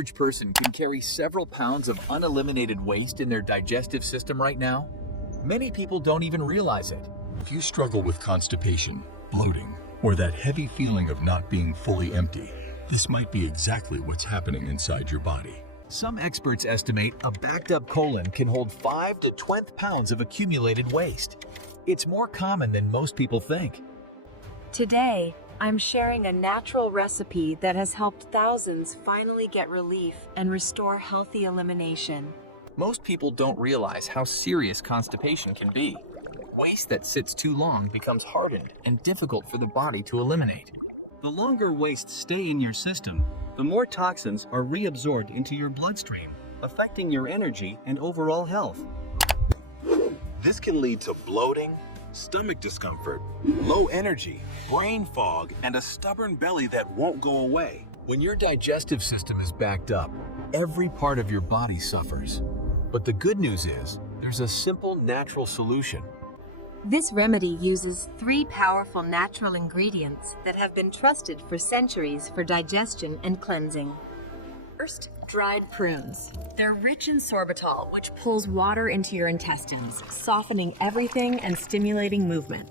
Average person can carry several pounds of uneliminated waste in their digestive system right now. Many people don't even realize it. If you struggle with constipation, bloating, or that heavy feeling of not being fully empty, this might be exactly what's happening inside your body. Some experts estimate a backed up colon can hold 5 to 20 pounds of accumulated waste. It's more common than most people think. Today, I'm sharing a natural recipe that has helped thousands finally get relief and restore healthy elimination. Most people don't realize how serious constipation can be. Waste that sits too long becomes hardened and difficult for the body to eliminate. The longer wastes stay in your system, the more toxins are reabsorbed into your bloodstream, affecting your energy and overall health. This can lead to bloating, stomach discomfort, low energy, brain fog, and a stubborn belly that won't go away. When your digestive system is backed up, every part of your body suffers. But the good news is, there's a simple natural solution. This remedy uses 3 powerful natural ingredients that have been trusted for centuries for digestion and cleansing. First, dried prunes. They're rich in sorbitol, which pulls water into your intestines, softening everything and stimulating movement.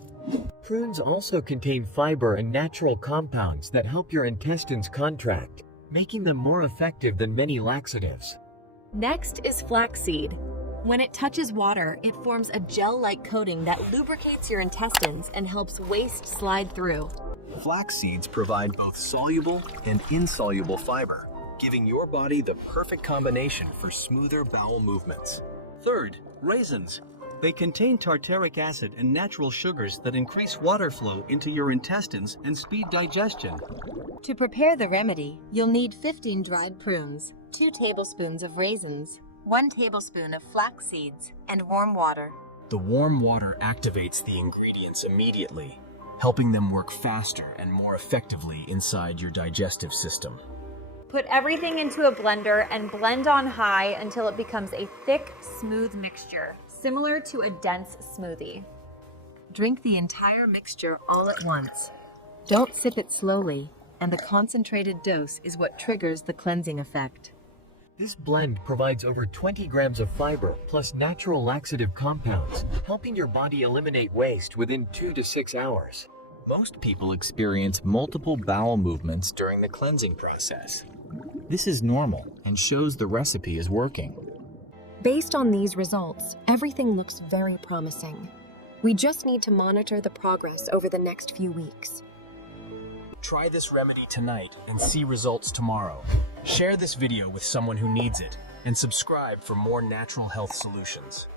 Prunes also contain fiber and natural compounds that help your intestines contract, making them more effective than many laxatives. Next is flaxseed. When it touches water, it forms a gel-like coating that lubricates your intestines and helps waste slide through. Flax seeds provide both soluble and insoluble fiber, giving your body the perfect combination for smoother bowel movements. Third, raisins. They contain tartaric acid and natural sugars that increase water flow into your intestines and speed digestion. To prepare the remedy, you'll need 15 dried prunes, 2 tablespoons of raisins, 1 tablespoon of flax seeds, and warm water. The warm water activates the ingredients immediately, helping them work faster and more effectively inside your digestive system. Put everything into a blender and blend on high until it becomes a thick, smooth mixture, similar to a dense smoothie. Drink the entire mixture all at once. Don't sip it slowly, and the concentrated dose is what triggers the cleansing effect. This blend provides over 20 grams of fiber plus natural laxative compounds, helping your body eliminate waste within 2 to 6 hours. Most people experience multiple bowel movements during the cleansing process. This is normal and shows the recipe is working. Based on these results, everything looks very promising. We just need to monitor the progress over the next few weeks. Try this remedy tonight and see results tomorrow. Share this video with someone who needs it and subscribe for more natural health solutions.